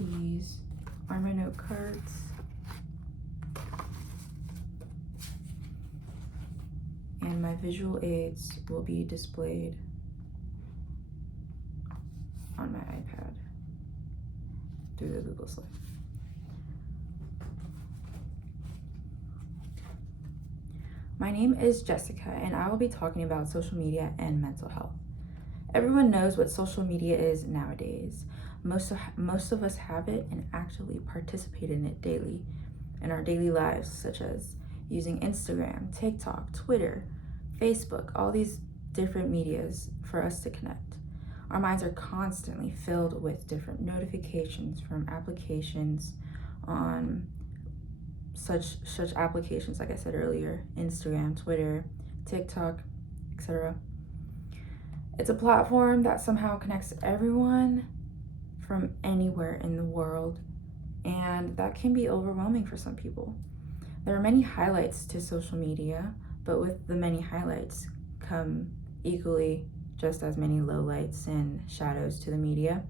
These are my note cards. And my visual aids will be displayed on my iPad through the Google Slide. My name is Jessica, and I will be talking about social media and mental health. Everyone knows what social media is nowadays. Most of us have it and actually participate in it daily in our daily lives, such as using Instagram, TikTok, Twitter, Facebook, all these different medias for us to connect. Our minds are constantly filled with different notifications from applications on such applications, like I said earlier, Instagram, Twitter, TikTok, etc. It's a platform that somehow connects everyone from anywhere in the world, and that can be overwhelming for some people. There are many highlights to social media, but with the many highlights come equally just as many lowlights and shadows to the media.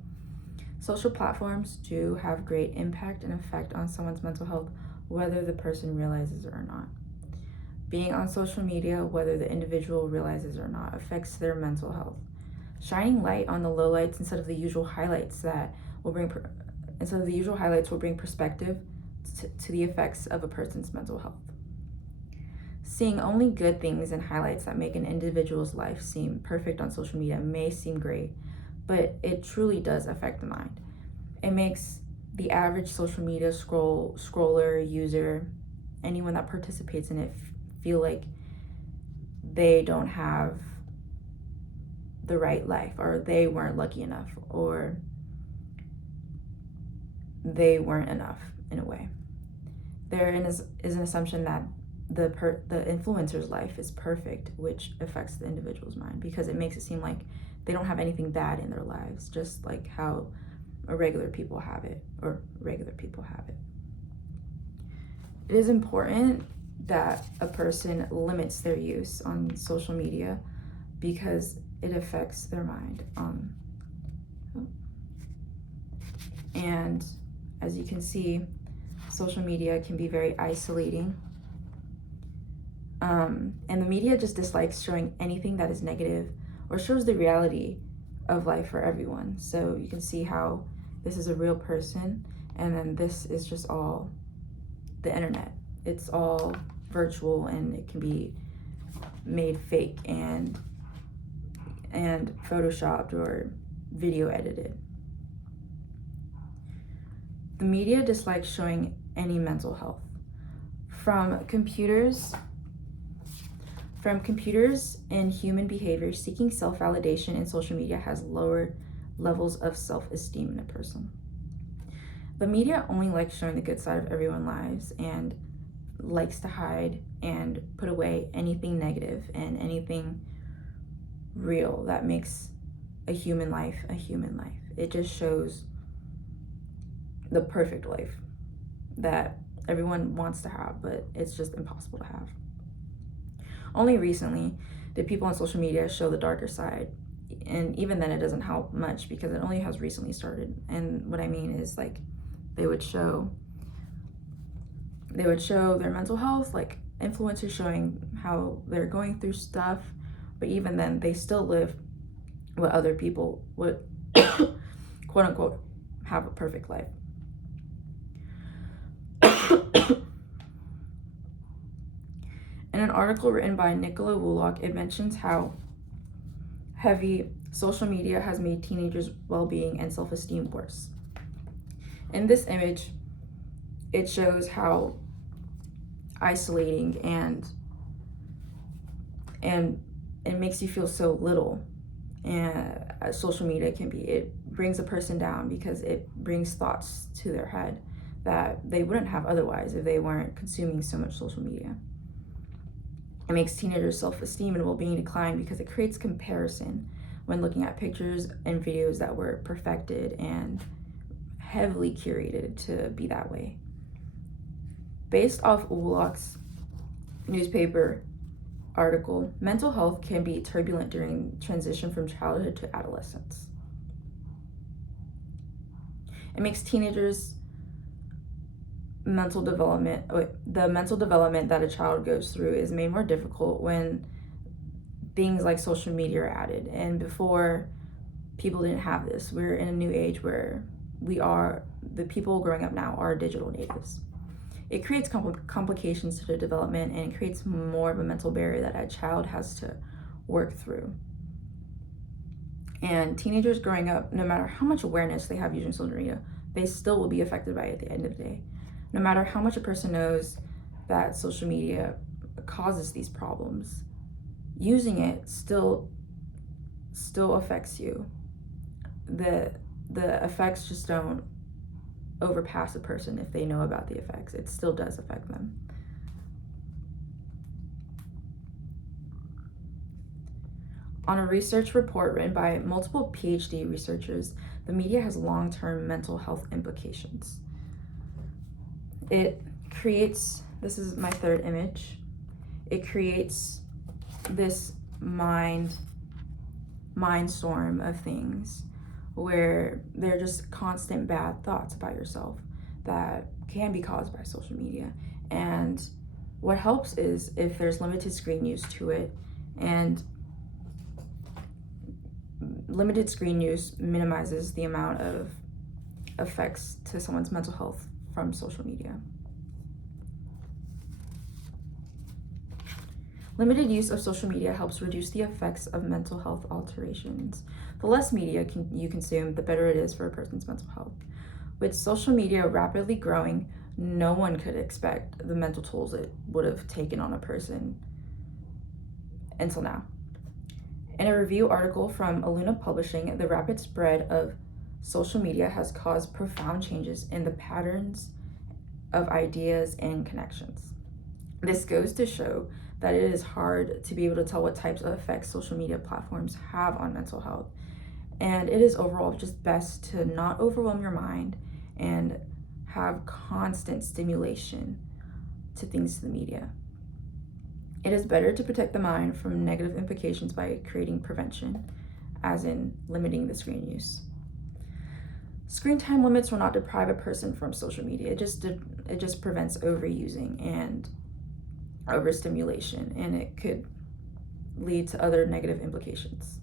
Social platforms do have great impact and effect on someone's mental health, whether the person realizes it or not. Being on social media, whether the individual realizes it or not, affects their mental health. Shining light on the lowlights instead of the usual highlights will bring perspective to the effects of a person's mental health. Seeing only good things and highlights that make an individual's life seem perfect on social media may seem great, but it truly does affect the mind. It makes the average social media scroller, user, anyone that participates in it feel like they don't have the right life, or they weren't lucky enough, or they weren't enough in a way. There is an assumption that the influencer's life is perfect, which affects the individual's mind because it makes it seem like they don't have anything bad in their lives, just like how regular people have it. It is important that a person limits their use on social media because it affects their mind. And as you can see, social media can be very isolating. And the media just dislikes showing anything that is negative or shows the reality of life for everyone. So you can see how this is a real person, and then this is just all the internet. It's all virtual, and it can be made fake and photoshopped or video edited. The media dislikes showing any mental health. From computers and human behavior, seeking self-validation in social media has lowered levels of self-esteem in a person. The media only likes showing the good side of everyone's lives and likes to hide and put away anything negative and anything real that makes a human life a human life. It just shows the perfect life that everyone wants to have, but it's just impossible to have. Only recently did people on social media show the darker side, and even then it doesn't help much because it only has recently started. And what I mean is, like, they would show their mental health, like influencers showing how they're going through stuff, but even then they still live what other people would quote unquote have a perfect life. In an article written by Nicola Woolock, it mentions how heavy social media has made teenagers' well-being and self-esteem worse. In this image, it shows how isolating and it makes you feel so little, and social media can be. It brings a person down because it brings thoughts to their head that they wouldn't have otherwise if they weren't consuming so much social media. It makes teenagers' self-esteem and well-being decline because it creates comparison when looking at pictures and videos that were perfected and heavily curated to be that way. Based off Woolock's newspaper article, mental health can be turbulent during transition from childhood to adolescence. It makes teenagers the mental development that a child goes through is made more difficult when things like social media are added. And before, people didn't have this. We're in a new age where the people growing up now are digital natives. It creates complications to the development, and it creates more of a mental barrier that a child has to work through. And teenagers growing up, no matter how much awareness they have using social media, they still will be affected by it at the end of the day. No matter how much a person knows that social media causes these problems, using it still affects you. The effects just don't overpass a person if they know about the effects. It still does affect them. On a research report written by multiple PhD researchers, the media has long-term mental health implications. It creates, this is my third image, it creates this mind storm of things where they're just constant bad thoughts about yourself that can be caused by social media. And what helps is if there's limited screen use to it, and limited screen use minimizes the amount of effects to someone's mental health from social media. Limited use of social media helps reduce the effects of mental health alterations. The less media you consume, the better it is for a person's mental health. With social media rapidly growing, no one could expect the mental tolls it would have taken on a person until now. In a review article from Aluna Publishing, the rapid spread of social media has caused profound changes in the patterns of ideas and connections. This goes to show that it is hard to be able to tell what types of effects social media platforms have on mental health. And it is overall just best to not overwhelm your mind and have constant stimulation to things to the media. It is better to protect the mind from negative implications by creating prevention, as in limiting the screen use. Screen time limits will not deprive a person from social media. It just prevents overusing and overstimulation, and it could lead to other negative implications.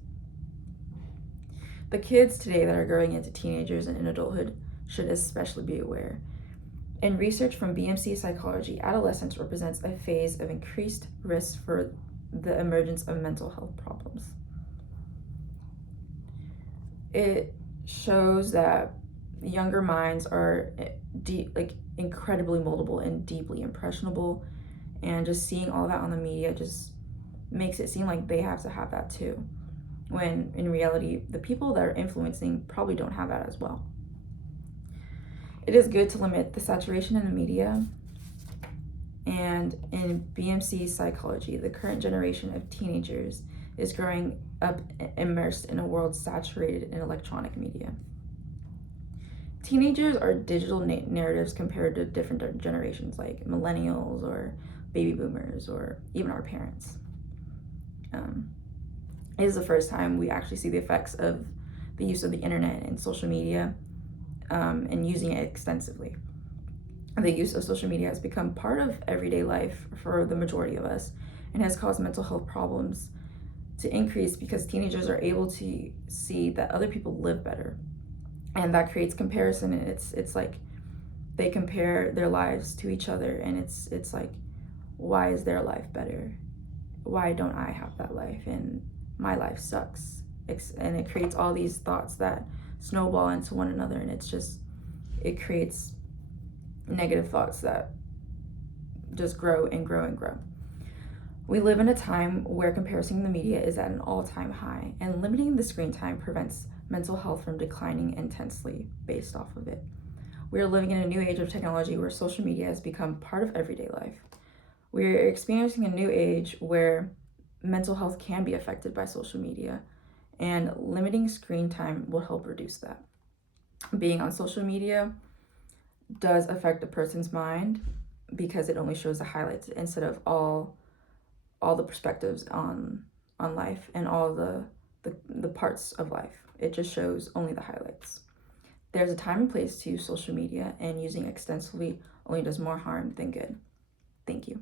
The kids today that are growing into teenagers and in adulthood should especially be aware. In research from BMC Psychology, adolescence represents a phase of increased risk for the emergence of mental health problems. It shows that younger minds are incredibly moldable and deeply impressionable, and just seeing all that on the media just makes it seem like they have to have that too, when in reality, the people that are influencing probably don't have that as well. It is good to limit the saturation in the media. And in BMC Psychology, the current generation of teenagers is growing up immersed in a world saturated in electronic media. Teenagers are digital narratives compared to different generations like millennials or baby boomers or even our parents. It is the first time we actually see the effects of the use of the internet and social media and using it extensively. The use of social media has become part of everyday life for the majority of us and has caused mental health problems to increase because teenagers are able to see that other people live better. And that creates comparison, and it's like they compare their lives to each other, and it's like, why is their life better? Why don't I have that life? And my life sucks. And it creates all these thoughts that snowball into one another, and it creates negative thoughts that just grow and grow and grow. We live in a time where comparison in the media is at an all-time high, and limiting the screen time prevents mental health from declining intensely based off of it. We are living in a new age of technology where social media has become part of everyday life. We are experiencing a new age where mental health can be affected by social media, and limiting screen time will help reduce that. Being on social media does affect a person's mind because it only shows the highlights instead of all the perspectives on life and all the parts of life. It just shows only the highlights. There's a time and place to use social media, and using extensively only does more harm than good. Thank you.